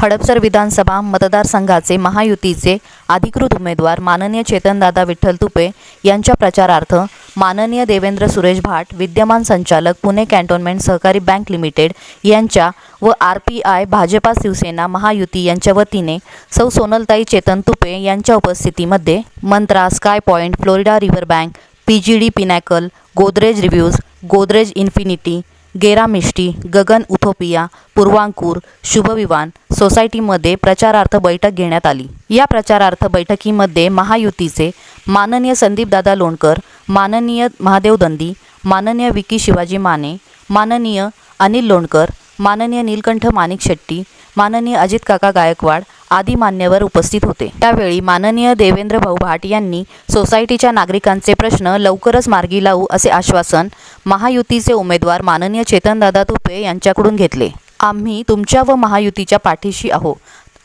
हडपसर विधानसभा मतदारसंघाचे महायुतीचे अधिकृत उमेदवार माननीय चेतनदादा विठ्ठल तुपे यांच्या प्रचारार्थ माननीय देवेंद्र सुरेश भाट विद्यमान संचालक पुणे कॅन्टोन्मेंट सहकारी बँक लिमिटेड यांच्या व R P I Bhajpa Shivsena Mahayuti यांच्या वतीने सौ सोनलताई चेतन तुपे यांच्या उपस्थितीमध्ये Mantra Sky Point Florida River Bank P G D Pinnacle Godrej Reviews Godrej Infinity गेरामिष्टी Gagan उथोपिया Purvankur शुभविवान सोसायटीमध्ये प्रचारार्थ बैठक घेण्यात आली. या प्रचारार्थ बैठकीमध्ये महायुतीचे माननीय संदीपदादा लोणकर माननीय महादेव दंदी माननीय विकी शिवाजी माने माननीय अनिल लोणकर माननीय नीलकंठ माणिक शेट्टी माननीय अजित काका गायकवाड आदी मान्यवर उपस्थित होते. त्यावेळी माननीय देवेंद्र भाऊ भाट यांनी सोसायटीच्या नागरिकांचे प्रश्न लवकरच मार्गी लावू असे आश्वासन महायुतीचे उमेदवार माननीय चेतनदादा तुपे यांच्याकडून घेतले. आम्ही तुमच्या व महायुतीच्या पाठीशी आहो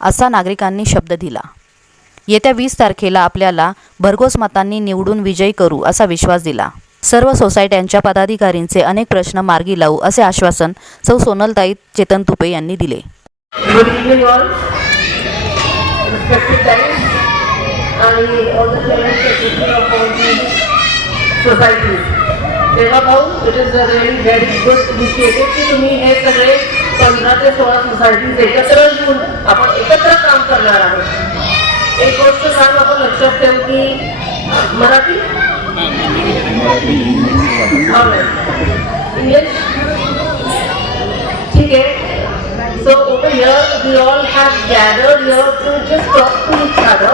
असा नागरिकांनी शब्द दिला. येत्या वीस तारखेला आपल्याला भरघोस मतांनी निवडून विजयी करू असा विश्वास दिला. सर्व सोसायट्यांच्या पदाधिकारींचे अनेक प्रश्न मार्गी लावू असे आश्वासन सौ सोनलताई चेतन तुपे यांनी दिले. Good evening all, respected parents. And all the parents and secretary of all the societies. तेव्हा भाऊ it is a really very good initiative की तुम्ही हे सगळे पंधरा ते सोळा सोसायटीज एकत्र येऊन आपण एकत्र काम करणार आहोत. एक गोष्ट सांग आपण लक्षात ठेवू की मराठी? इंग्लिश ठीक आहे. So over here, we all have gathered here to just talk to each other.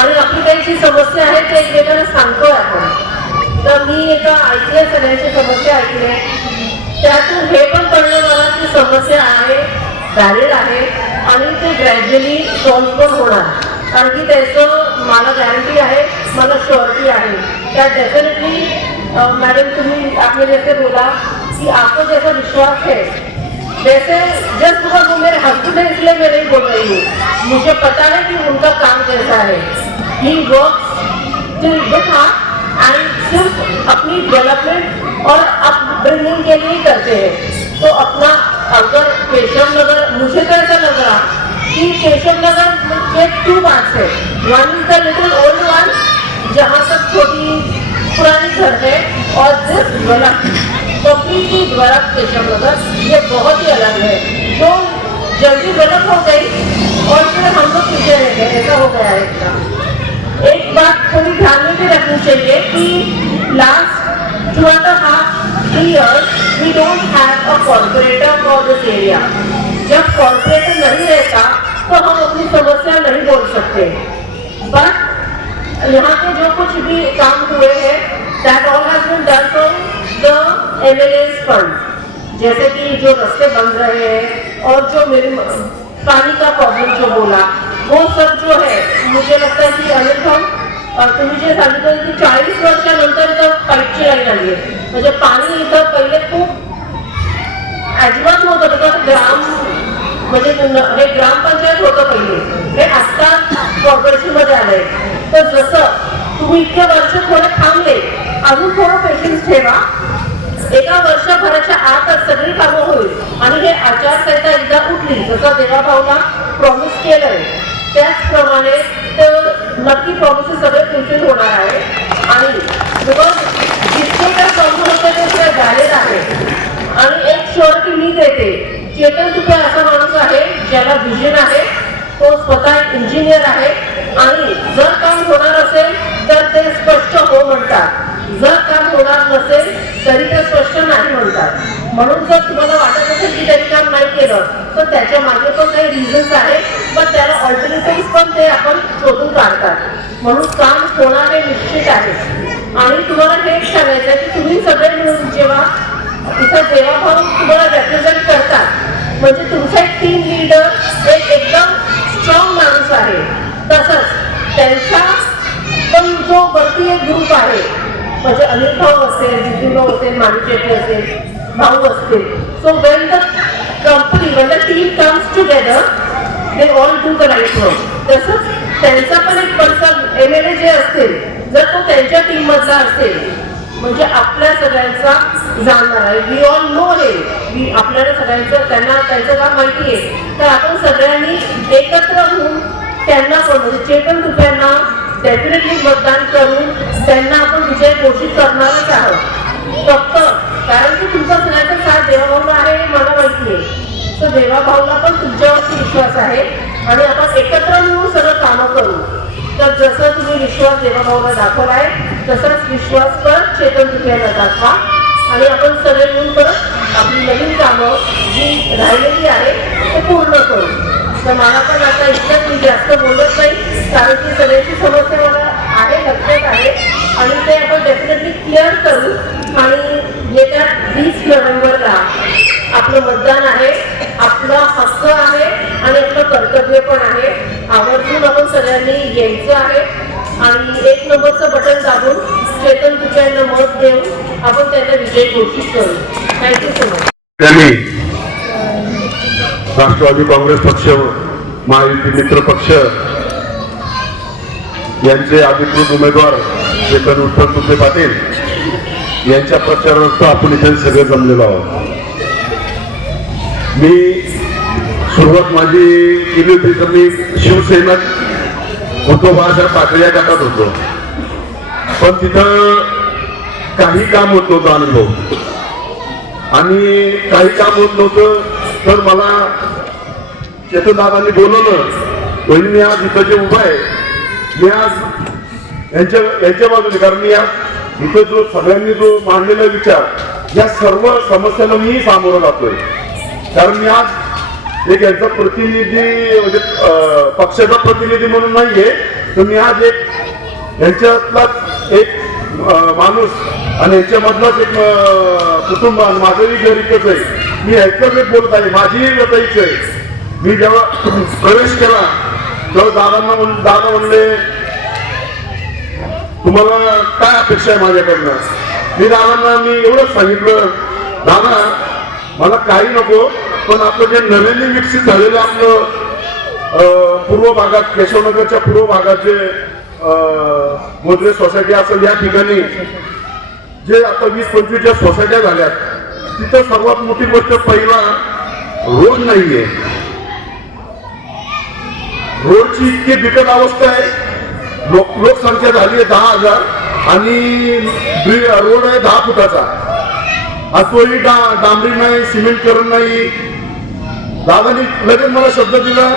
आणि आपली काही जी समस्या आहे ते एकमेकांना सांगतोय आपण. तर मी एका ऐकल्या सगळ्यांची समस्या ऐकल्या त्यातून हे पण कळलं मला की समस्या आहे व्हॅलिड आहे आणि ते ग्रॅज्युअली सॉल्व्ह पण होणार. कारण की त्याचं मला गॅरंटी आहे मला शॉर्टी आहे. त्या डेफिनेटली मॅडम तुम्ही आपले जसे बोला की आपण त्याचा विश्वास आहे वैसे जस्ट बिकॉज़ वो मेरे हस्बैंड है, इसलिए मैं नहीं बोल रही हूँ। मुझे पता है कि उनका काम कैसा है। ही वर्क एंड सिर्फ़ अपनी डेवलपमेंट और अपब्रिंगिंग के लिए करते हैं। तो अपना अगर केशव नगर मुझे तो ऐसा लग रहा कि केशव नगर के टू पार्ट्स है। One is the little old one जहाँ तक छोटी पुरानी घर है, और this develop completely develop Keshav Nagar ये बहुत ही अलग है। जो जल्दी डेवलप हो गई और फिर हम लोग पीछे रह गए, ऐसा हो गया है इसका एक बात थोड़ी ध्यान में भी रखनी चाहिए कि last two and half three years we don't have a corporator for this area जब कॉर्पोरेटर नहीं रहता तो हम अपनी समस्या नहीं बोल सकते। बट यहाँ पे जो कुछ भी काम हुए हैं that all has been MLS fund जैसे कि जो रास्ते बन रहे हैं और जो मेरे पानी का प्रॉब्लम जो बोला वो सब जो है मुझे लगता है की अनिल भाऊ अ, तुम्ही जे सांगितलं की चाळीस वर्षानंतर इथं पाईपची लाईन आली आहे म्हणजे पाणी इथं पहिले खूप अजिबात नव्हतं तिथं ग्राम म्हणजे न- हे ग्रामपंचायत होतं पहिले हे आत्ता मध्ये आलंय तर जसं तुम्ही इतके वर्ष थोडे थांबले अजून थोडं पेशन्स ठेवा एका वर्षभराच्या आतच सगळी कामं होईल. आणि हे आचारसंहिता एकदा उठली जसं देवाभाऊला प्रॉमिस केलंय त्याचप्रमाणे तर नक्की प्रॉमिसेस सगळे फुलफिल होणार आहे आणि बिकॉज जितके काय प्रॉब्लेम होते ते सगळे झालेलं आहे आणि एक शुअरिटी मी देते चेतन तुपे असा माणूस आहे ज्याला विजन आहे तो स्वतः एक इंजिनियर आहे आणि जर काम होणार असेल तर ते स्पष्ट हो म्हणतात जर काम होणार नसेल तरी ते स्पष्ट नाही म्हणतात म्हणून जर तुम्हाला वाटत असेल की त्यांनी काम नाही केलं तर त्याच्यामागे पण काही रिझन्स आहेत पण त्याला ऑल्टरनेटिव्ह पण ते आपण शोधून काढतात म्हणून काम होणार हे निश्चित आहे आणि तुम्हाला हेच सांगायचं आहे की तुम्ही सगळे मिळून जेव्हा इथं देवाभाऊ तुम्हाला रेप्रेझेंट करतात एक टीम लीडर हे एकदम स्ट्रॉंग माणूस आहे. तसंच त्यांचा पण जो वरती एक ग्रुप आहे म्हणजे अनिल भाऊ असेल जितू भाऊ असेल माणिक असेल भाऊ असतील so when the company when the team comes together they all do the right work तसंच त्यांचा पण एक पर्सन एम एल ए जे असतील जर तो त्यांच्या टीममधला असेल म्हणजे आपल्या सगळ्यांचा जाणणार आहे. वी ऑल नो हे. वी आपल्याला सगळ्यांचं त्यांना त्यांचं काम माहिती आहे. तर आपण सगळ्यांनी एकत्र होऊन त्यांना पण म्हणजे चेतन रुपयांना डेफिनेटली मतदान करून त्यांना आपण विजय घोषित करणारच आहोत. फक्त कारण की तुमचा सगळ्यांचा साथ देवाभाऊला आहे हे मला माहिती आहे. तर देवाभाऊला पण तुमच्यावरती विश्वास आहे. आणि आपण एकत्र मिळून सगळं कामं करू. तर जसं तुम्ही विश्वास देवाभाऊला दाखवला आहे तसाच विश्वास परत चेतन रुपयाला दाखवा. आणि आपण सगळे मिळून परत आपली नवीन कामं जी राहिलेली आहे ते पूर्ण करू. तर मला पण आता इतकंच मी जास्त बोलत नाही कारण की सगळ्यांची समस्या मला आहे लक्षात आहे. आणि ते आपण डेफिनेटली क्लिअर करू. आणि येत्या वीस नोव्हेंबरला आपलं मतदान आहे आपला हक्क आहे आणि आपलं कर्तव्य पण आहे. आवर्जून आपण सगळ्यांनी यायचं आहे आणि एक नंबरचं बटन दाबून चेतन तुझ्यांना मत देऊन आपण त्यांना विजय घोषित करू. Thank you so much Rashtrawadi Congress पक्ष महायुती मित्र पक्ष यांचे अधिकृत उमेदवार चेतन विठ्ठल तुपे पाटील यांच्या प्रचारार्थ आपण इथे सगळे जमलेलो आहोत. मी सुरुवात माझी केली होती तर मी शिवसेना होतो बाळासाहेब ठाकरे या गटात होतो. पण तिथं काही काम होत नव्हतं अनुभव. आणि काही काम होत नव्हतं तर मला चेतन दादांनी बोलवलं वहिनी मी आज इथं जे उभा आहे मी आज यांच्या यांच्या बाजूने कारण मी आज इथे जो सगळ्यांनी जो मांडलेला विचार या सर्व समस्यांना मी सामोरं जातोय. कारण मी आज एक यांचा प्रतिनिधी म्हणजे पक्षाचा प्रतिनिधी म्हणून नाहीये तर मी आज एक यांच्यातलाच एक माणूस आणि यांच्यामधलाच एक कुटुंब आणि माझंही घर आहे. मी ह्याच्याच एक बोलत आहे माझीही व्यथाईच आहे. मी जेव्हा प्रवेश केला तेव्हा दादांना म्हण- दादा म्हणले तुम्हाला काय अपेक्षा आहे माझ्याकडनं? मी दादांना मी एवढंच सांगितलं दादा मला काही नको पण आपलं जे नव्याने विकसित झालेलं आपलं अं, पूर्व भागात केशवनगरच्या पूर्व भागात जे अं, गोदरेज सोसायटी असेल या ठिकाणी जे आता वीस पंचवीस ज्या सोसायट्या झाल्यात तिथं सर्वात मोठी गोष्ट पहिला रोड नाहीये. रोडची इतकी बिकट अवस्था आहे. लोक लोकसंख्या झाली आहे दहा हजार आणि रोड आहे दहा फुटाचा. आज तोही डा डांबरी नाही सिमेंट करून नाही. दादानी लगेच मला शब्द दिला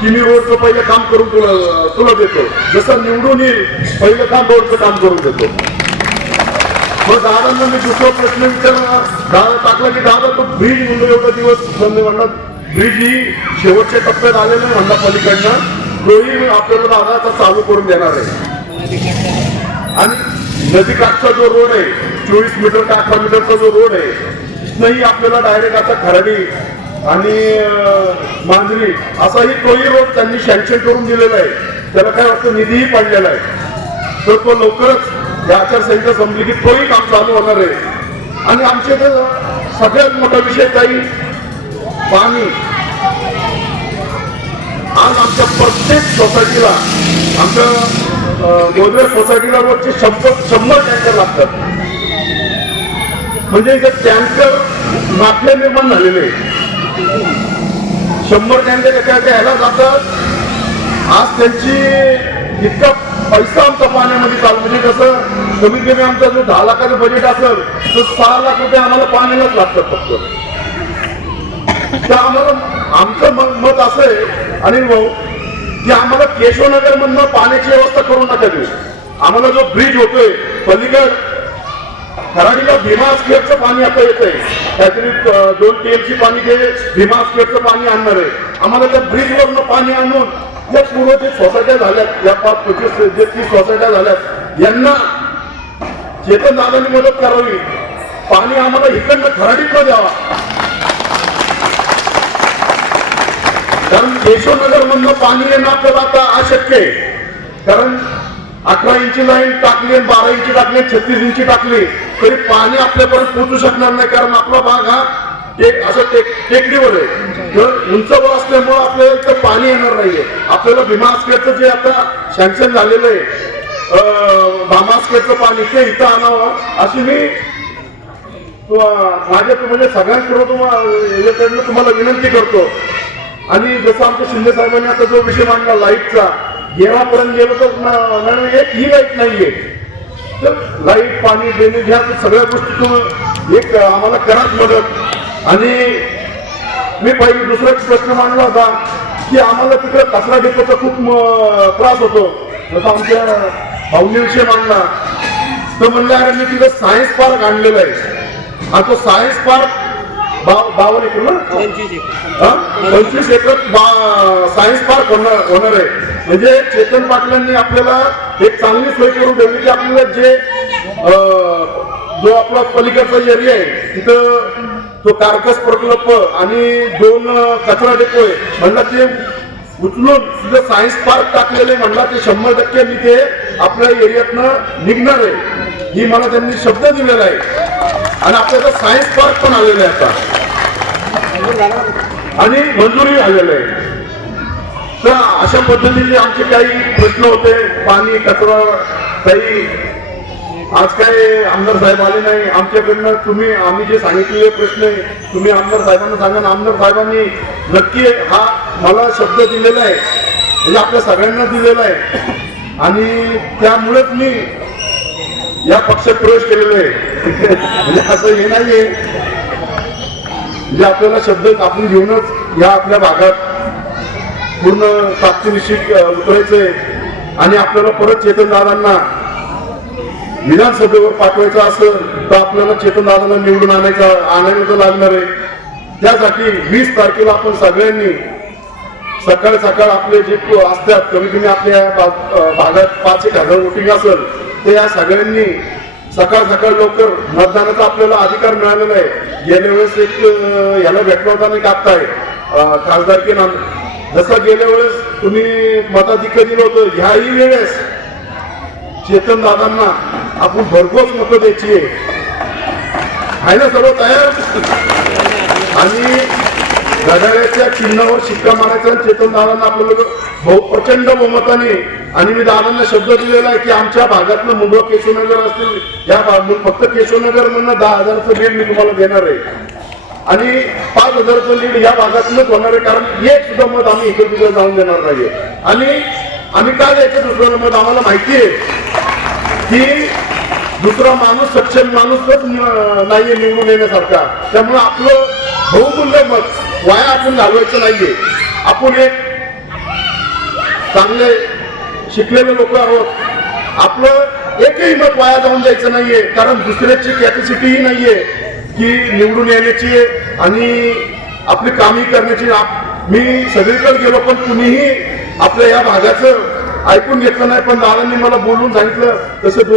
की मी रोडचं पहिलं काम करून तुला तुला देतो. जसं निवडून येईल पहिलं काम रोडचं काम करून देतो. मग दादांना मी दुसरा प्रश्न विचारला. दादा टाकला की दादा तो ब्रिज म्हणून एवढा दिवस म्हणणार म्हणला ब्रिज ही शेवटच्या टप्प्यात आलेलं आहे म्हणला पलीकडनं. तोही आपल्याला दादा चालू करून देणार आहे. आणि नदीकाठचा जो रोड आहे चोवीस मीटर का अठरा मीटरचा जो रोड आहे तिथनंही आपल्याला डायरेक्ट आता खराडी आणि मांजरी असाही तोही रोड त्यांनी शँक्शन करून दिलेला आहे. त्याला काय वाटतं निधीही पडलेला आहे. तर तो लवकरच या आचारसंहिता संपली की तोही काम चालू होणार आहे. आणि आमच्या इथं सगळ्यात मोठा विषय काही पाणी. आज आमच्या सोसायटीला. आमच्या गोदरेज सोसायटीला रोजचे शंभर शंभर टँकर लागतात. म्हणजे इथे टँकर माफिया निर्माण झालेले शंभर टँकर एका एका जातात. आज त्यांची इतका पैसा आमचा पाण्यामध्ये चालू म्हणजे कसं कमीत कमी आमचा जो दहा लाखाचं बजेट असेल तर सहा लाख रुपये आम्हाला पाण्यालाच लागतात फक्त. तर आम्हाला आमचं मत असं आहे आणि की आम्हाला केशवनगर मधनं पाण्याची व्यवस्था करून नका देऊ आम्हाला जो ब्रिज होतोय पलीकड खराडीला भीमा स्केटचं पाणी आता येत आहे काहीतरी दोन टीएमची पाणी ते भीमा स्केटचं पाणी आणणार आहे. आम्हाला त्या ब्रिज वरनं पाणी आणून या पूर्व जे सोसायट्या झाल्यात या पाच पंचवीस जे तीस सोसायट्या झाल्यात यांना चेतन दादांनी मदत करावी. पाणी आम्हाला इकडनं खराडीतनं द्यावा. कारण केशवनगर मधनं पाणी येणं आपल्याला आता अशक्य आहे. कारण अकरा इंची लाईन टाकली बारा इंची टाकली छत्तीस इंची टाकली तरी पाणी आपल्यापर्यंत पोहोचू शकणार नाही. कारण आपला भाग हा टेक असं टेकडीवर आहे. उंचवर असल्यामुळं आपल्याला इथं पाणी येणार नाहीये. आपल्याला भीमा जे आता सँक्शन झालेलं आहे अं, पाणी ते इथं आणावं. अशी मी माझ्या म्हणजे सगळ्यांकडून तुम्हाला तुम्हाला विनंती करतो. आणि जसं आमच्या शिंदे साहेबांनी आता जो विषय मांडला लाईटचा येणापर्यंत गेलो तर मॅडम एक ही लाइट नाहीये. तर लाइट पाणी देणे ह्या सगळ्या गोष्टी तुम्ही एक आम्हाला कराच मदत. आणि मी पाहिजे दुसरा एक प्रश्न मांडला होता की आम्हाला तिकडे कचरा डेपोचा खूप त्रास होतो. जसं आमच्या भाऊनी विषय मांडला. तर म्हणलं अरे मी तिकडे सायन्स पार्क आणलेला आहे. आणि तो सायन्स पार्क बाव बावन एकर ना? हा? पंचवीस एकर सायन्स पार्क होणार होणार आहे. म्हणजे चेतन पाटलांनी आपल्याला एक चांगली सोय करून ठेवली की आपल्याला जे जो आपला पलीकडचा एरिया आहे तिथं तो कारकस प्रकल्प आणि दोन कचरा डेपो आहे. म्हणलं ते उचलून तिथं सायन्स पार्क टाकलेले म्हणला ते शंभर टक्के मी ते आपल्या एरियातनं निघणार आहे. ही मला त्यांनी शब्द दिलेला आहे. आणि आपल्याला सायन्स पार्क पण आलेलं आहे आता. आणि मंजुरी आलेलं आहे. तर अशा पद्धतीने आमचे काही प्रश्न होते. पाणी कचरा काही आज काय आमदार साहेब आले नाही. आमच्याकडनं तुम्ही आम्ही जे सांगितलेले प्रश्न आहे तुम्ही आमदार साहेबांना सांगा आमदार साहेबांनी नक्की हा मला शब्द दिलेला आहे. म्हणजे आपल्या सगळ्यांना दिलेला आहे. आणि त्यामुळेच मी या पक्षात प्रवेश केलेला आहे. म्हणजे असं हे नाहीये. म्हणजे आपल्याला शब्द आपण घेऊनच या आपल्या भागात पूर्ण प्राप्तीविषयी उतरायचंय आणि आपल्याला परत चेतनदादांना विधानसभेवर पाठवायचं असेल तर आपल्याला चेतनदादांना निवडून आणायचं आणायला तर लागणार आहे. त्यासाठी वीस तारखेला आपण सगळ्यांनी सकाळ सकाळ आपले जे असतात कमी कमी आपल्या भागात पाच एक हजार वोटिंग असेल ते या सगळ्यांनी सकाळ सकाळ लवकर मतदानाचा आपल्याला अधिकार मिळालेला आहे. गेल्या वेळेस एक याला भेटला होता नाही कापताय खासदारकी नाम. जसं गेल्या वेळेस तुम्ही मताधिक्य दिलं होतं ह्याही वेळेस चेतन दादांना आपण भरघोस मतं द्यायची आहे. आहे ना सर्व तयार? आणि घड्याळ्याच्या चिन्हावर शिक्का मारायचा चेतन दादांना आपल्याला बहु प्रचंड बहुमताने आणि मी दादांना शब्द दिलेला आहे की आमच्या भागातलं मुंबई केशवनगर असतील या भाग फक्त केशवनगर म्हणून दहा हजारचं लीड मी तुम्हाला देणार आहे. आणि पाच हजारचं लीड या भागातूनच होणार आहे कारण एक सुद्धा मत आम्ही इकडे तिकडे जाऊन देणार नाहीये. आणि आम्ही काय द्यायचं दुसरं मत? आम्हाला माहिती आहे की दुसरा माणूस सक्षम माणूसच नाहीये निवडून येण्यासारखा. त्यामुळे आपलं बहुमूल्य मत वाया आपण घालवायचं नाहीये. आपण एक चांगले शिकलेले लोक आहोत. आपलं एकही मत वाया जाऊन द्यायचं नाहीये. कारण दुसऱ्याची कॅपॅसिटीही नाहीये की निवडून येण्याची आणि आपली कामही करण्याची. मी सगळीकडे गेलो पण कुणीही आपल्या या भागाचं ऐकून घेतलं नाही पण दादांनी मला बोलून सांगितलं तसं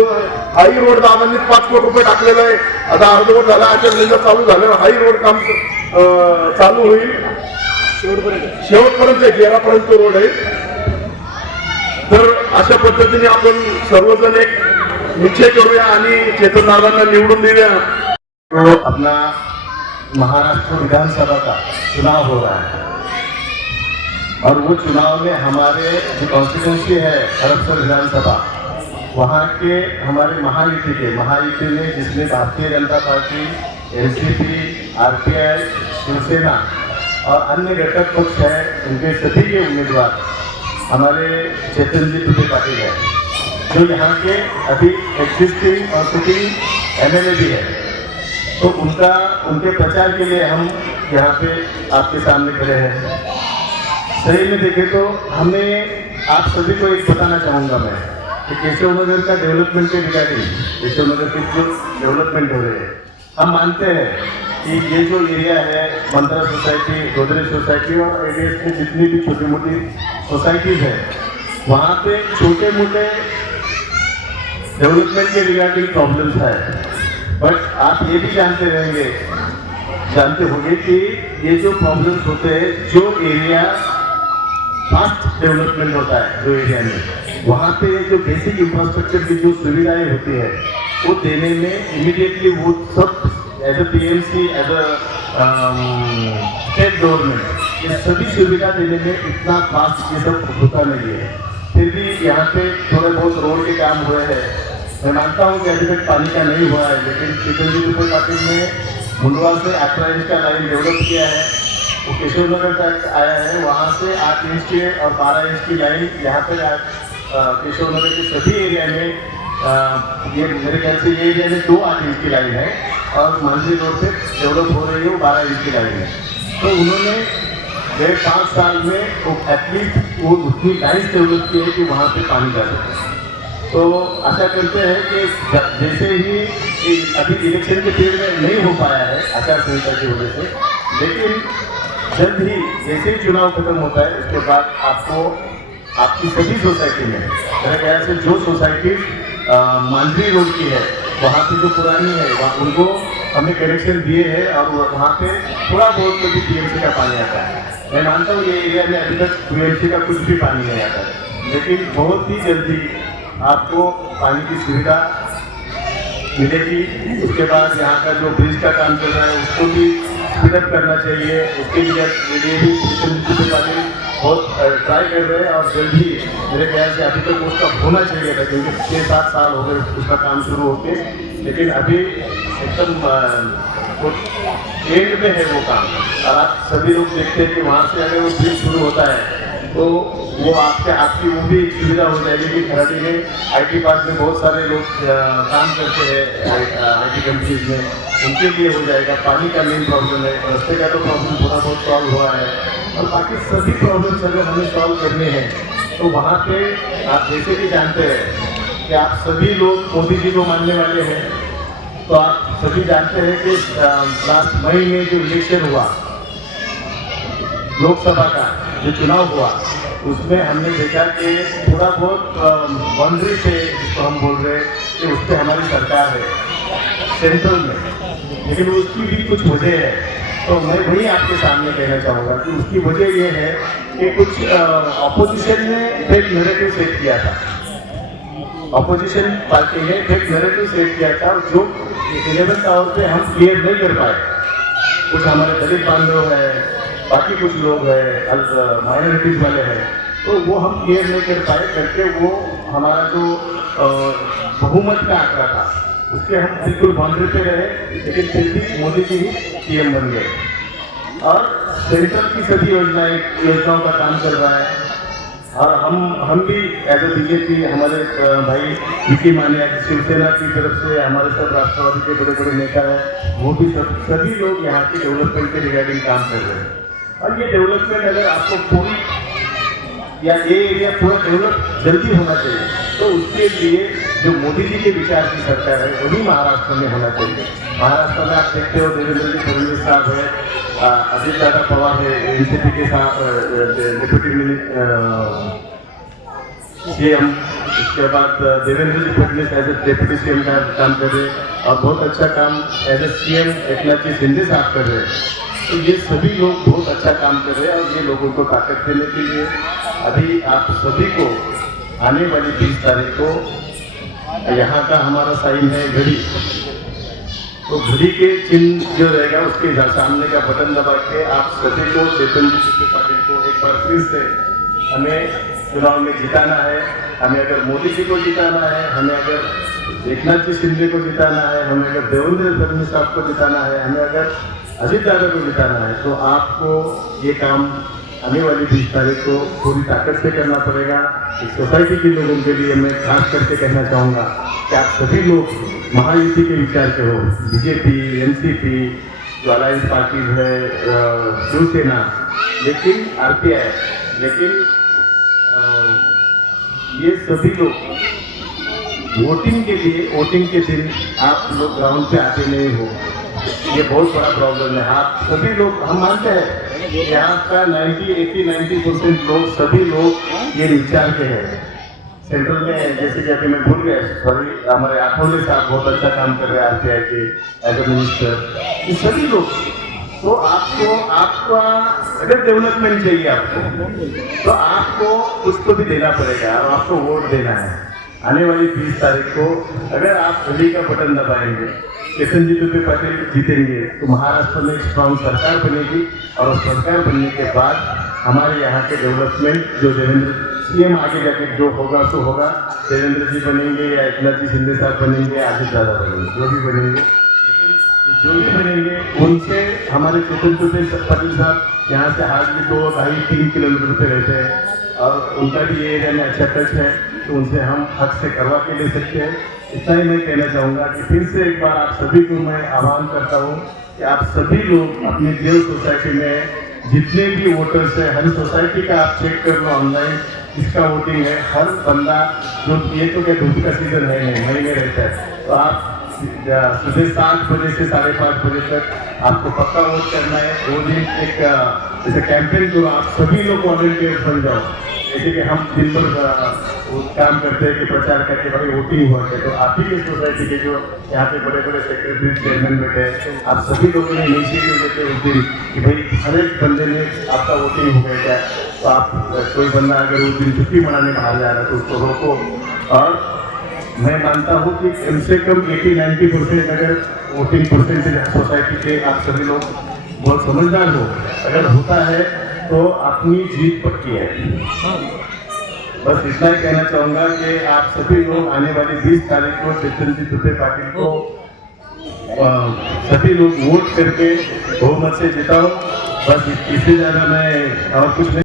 हाई रोड दादांनी पाच कोटी रुपये टाकलेलं आहे. आता अर्धवट झाला आचार चालू झालं हाई रोड काम चालू होईल. शेवटपर्यंत गेरापर्यंत रोड आहे. तर अशा पद्धतीने आपण सर्वजण एक निश्चय करूया आणि चेतन दादांना निवडून देऊया. आपला महाराष्ट्र विधानसभा का? चुनाव हो रहा है और वो चुनाव में हमारे जो कॉन्स्टिट्यूंसी है हरपसर विधानसभा वहाँ के हमारे महायुति के, महायुति में जिसमें Bharatiya Janata party NCP RPI Shivsena और अन्य घटक पक्ष है, उनके सभी के उम्मीदवार हमारे चेतन जी तुले पाटिल है, जो यहाँ के अभी एग्जिस्टिंग और सिटिंग एमएलए भी है। तो उनका, उनके प्रचार के लिए हम यहाँ पे आपके सामने खड़े हैं। सही में देखें तो हमें आप सभी को एक बताना चाहूँगा मैं कि केशव नगर का डेवलपमेंट के रिगार्डिंग केशव नगर की जो डेवलपमेंट हो रही है। हम मानते हैं कि ये जो एरिया है मंत्रा सोसाइटी गोदरेज सोसाइटी और एरियाज़ में जितनी भी छोटी मोटी सोसाइटीज है, वहाँ पे छोटे मोटे डेवलपमेंट के रिगार्डिंग प्रॉब्लम्स है। बट आप ये भी जानते रहेंगे, जानते होंगे कि ये जो प्रॉब्लम्स होते हैं, जो एरिया फास्ट डेवलपमेंट होता है जो एरिया में। वहाँ पे जो बेसिक इंफ्रास्ट्रक्चर की जो सुविधाएँ होती है, वो देने में इमिडिएटली वो सब as a P M C as a state government ये सभी सुविधा देने में इतना फास्ट ये सब होता नहीं है। फिर भी यहाँ पे थोड़े बहुत रोड के काम हुए हैं। मैं मानता हूँ कि अभी तक पानी का नहीं हुआ है, लेकिन चिकनजी रुपये पाटिल ने मुंडवा से अठारह इंच का लाइन डेवलप किया है। वो केशव नगर तक आया है। वहाँ से आठ इंच के और बारह इंच की लाइन यहाँ पर आज केशव नगर के सभी एरिया में ये मेरे ख्याल से ये एरिया में दो आठ इंच की लाइन है और मांझी रोड पे डेवलप हो रही है वो बारह इंच की लाइन है। तो उन्होंने डेढ़ पाँच साल में वो एटलीस्ट वो उतनी लाइन डेवलप की है कि वहाँ पे पानी जा सके। तो आशा करते हैं कि जैसे ही अभी इलेक्शन के पीरियड में नहीं हो पाया है, आचार संहिता की वजह से, लेकिन जल्द ही जैसे ही चुनाव खत्म होता है उसके बाद आपको, आपकी सभी सोसाइटी में, मेरे ख्याल से जो सोसाइटी मांझी रोड की है, वहाँ की जो पुरानी है, वहाँ उनको हमने कनेक्शन दिए हैं और वहाँ पे थोड़ा बहुत कभी टीएमसी का पानी आता है। मैं मानता हूँ ये एरिया में अभी तक टीएमसी का कुछ भी पानी नहीं आता लेकिन बहुत ही जल्दी आपको पानी की सुविधा मिलेगी। उसके बाद यहाँ का जो ब्रिज का काम चल रहा है, उसको भी स्पीडअप करना चाहिए। उसके लिए भी बहुत ट्राई कर रहे हैं और जल्द मेरे ख्याल से अभी तक उसका होना चाहिए था, क्योंकि छः सात साल हो गए उसका काम शुरू होके। लेकिन अभी एकदम एंड में है वो काम। और आप सभी लोग देखते हैं कि वहाँ से अगर वो ब्रिज शुरू होता है तो वो आपके, आपकी वो भी सुविधा हो जाएगी कि खराटी में आई टी पार्क में बहुत सारे लोग काम करते हैं आई टी कंपनीज़ में। उनके लिए हो जाएगा। पानी का मेन प्रॉब्लम है, रास्ते का तो प्रॉब्लम थोड़ा बहुत सॉल्व हुआ है। और बाकी सभी प्रॉब्लम्स अगर हमें सॉल्व करने हैं तो वहाँ पे आप जैसे भी जानते हैं कि आप सभी लोग मोदी जी को मानने वाले हैं तो आप सभी जानते हैं कि लास्ट मई में जो इलेक्शन हुआ, लोकसभा का जो चुनाव हुआ, उसमें हमने देखा कि थोड़ा बहुत बाउंड्री पे जिसको हम बोल रहे हैं कि उस पर हमारी सरकार है सेंट्रल में। लेकिन उसकी भी कुछ वजह है। तो मैं वही आपके सामने कहना चाहूँगा कि उसकी वजह यह है कि कुछ अपोजिशन ने फेक नरेटिव सेट किया था। अपोजिशन पार्टी ने फेक नरेटिव सेट किया था जो इलेवन आवर पे हम क्लियर नहीं कर पाए। कुछ हमारे दलित बांधव है, बाकी कुछ लोग हैं माइनॉरिटीज वाले हैं तो वो हम क्लियर नहीं कर पाए करके वो हमारा जो बहुमत का आंकड़ा था। उसके हम बिल्कुल बाउंड्री पे रहे, लेकिन फिर भी मोदी जी पीएम बन गए। और सेंट्रल की सभी योजनाएँ योजनाओं का काम चल रहा है। और हम हम भी एज ए बीजेपी हमारे भाई विकी मानिया शिवसेना की तरफ़ से, हमारे सब राष्ट्रवादी के बड़े बड़े नेता हैं, वो भी सब, सभी लोग यहाँ के डेवलपमेंट के रिगार्डिंग काम कर रहे हैं। और ये डेवलपमेंट अगर आपको पूरी, या ये एरिया पूरा डेवलप जल्दी होना चाहिए तो उसके लिए जो मोदी जी के विचार की सरकार है, वही महाराष्ट्र में होना चाहिए। महाराष्ट्र में आप देखते हो, देवेंद्र जी फडणवीस साहब है अजित दादा पवार है एनसीपी के साथ डिप्यूटी सीएम, उसके बाद Devendra ji Fadnavis as a deputy CM का काम कर रहे और बहुत अच्छा काम as a CM Eknath ji Shinde साहब कर रहे तो ये सभी लोग बहुत अच्छा काम कर रहे हैं, और ये लोगों को ताकत देने के लिए अभी आप सभी को आने वाली बीस तारीख को यहाँ का हमारा साइन है घड़ी। तो घड़ी के चिन्ह जो रहेगा, उसके सामने का बटन दबा के आप सभी को चेतन जी सुप्रीम पाटिल को एक बार फिर से हमें चुनाव में जिताना है। हमें अगर मोदी जी को जिताना है, हमें अगर एकनाथ जी शिंदे को जिताना है, हमें अगर देवेंद्र फडणवीस साहब को जिताना है, हमें अगर अजित दादा को जिताना है तो आपको ये काम आने वाली बीस तारीख को पूरी ताकत से करना पड़ेगा। इस सोसाइटी के लोगों के लिए मैं खास करके कहना चाहूँगा कि आप सभी लोग महायुति के विचार के हो। बीजेपी, एनसीपी, जो अलायंस पार्टीज़ है शिवसेना, लेकिन आर पी आई लेकिन ये सभी लोग वोटिंग के लिए वोटिंग के दिन आप लोग ग्राउंड पे आते नहीं हो। ये बहुत बड़ा प्रॉब्लम है। आप सभी लोग, हम मानते हैं, यहाँ का 90 80 90 परसेंट लोग, सभी लोग ये विचार के हैं। सेंट्रल में, जैसे कि अभी मैं भूल गया सॉरी हमारे आठवले साहब बहुत अच्छा काम कर रहे हैं आरपीआई के एज ए मिनिस्टर ये सभी लोग तो आपको, आपका अगर डेवलपमेंट चाहिए आपको। तो आपको कुछ तो भी देना पड़ेगा और आपको वोट देना है। आने वाली बीस तारीख को अगर आप घड़ी का बटन दबाएँगे चेतन जी दुबे पटेल जीतेंगे। तो महाराष्ट्र में स्ट्रांग सरकार बनेगी और उस सरकार बनने के बाद हमारे यहाँ के डेवलपमेंट जो देवेंद्र सीएम आगे जाके जो होगा तो होगा। देवेंद्र जी बनेंगे या एकनाथ जी शिंदे साहब बनेंगे, आगे ज़्यादा बनेंगे, जो भी बनेंगे। जो भी बनेंगे, उनसे हमारे चेतन चौधरी पाटिल साहब यहाँ से हार्डली दो ढाई तीन किलोमीटर पे रहते हैं। और उनका भी ये एरिया में अच्छा टच है। तो उनसे हम हक से करवा के ले सकते हैं। इतना ही मैं कहना चाहूँगा कि फिर से एक बार आप सभी को मैं आह्वान करता हूँ कि आप सभी लोग अपनी जेल सोसाइटी में जितने भी वोटर्स हैं, हर सोसाइटी का आप चेक कर लो ऑनलाइन किसका वोटिंग है। हर बंदा जो ये तो क्या धूप का सीज़न है, नहीं, मई में रहता है। तो आप सुबह सात बजे से साढ़े पाँच बजे तक आपको पक्का वोट करना है। वो दिन एक जैसे कैंपेन करो, आप सभी लोग वॉलेंटियर बन जाओ। जैसे कि हम दिन भर काम करते हैं कि प्रचार करके भाई वोटिंग हुआ है तो आप ही के सोसाइटी के जो यहाँ पे बड़े बड़े सेक्रेटरी चेयरमैन बैठे आप सभी लोगों ने इनिशिएटिव लेते दिन कि भाई हर एक बंदे ने आपका वोटिंग हो गया क्या? तो आप कोई बंदा अगर उस दिन छुट्टी मनाने बाहर जा रहा है तो उसको रोको। और मैं मानता हूँ कि कम से कम 80-90 परसेंट अगर वोटिंग परसेंटेज सोसाइटी के आप सभी लोग बहुत समझदार हो। अगर होता है तो अपनी जीत पक्की है। बस इतना ही कहना चाहूंगा कि आप सभी लोग आने वाली 20 तारीख को चेतन जी दुबे पाटिल को सभी लोग वोट करके बहुमत से जिताओ। बस इससे ज्यादा मैं और कुछ नहीं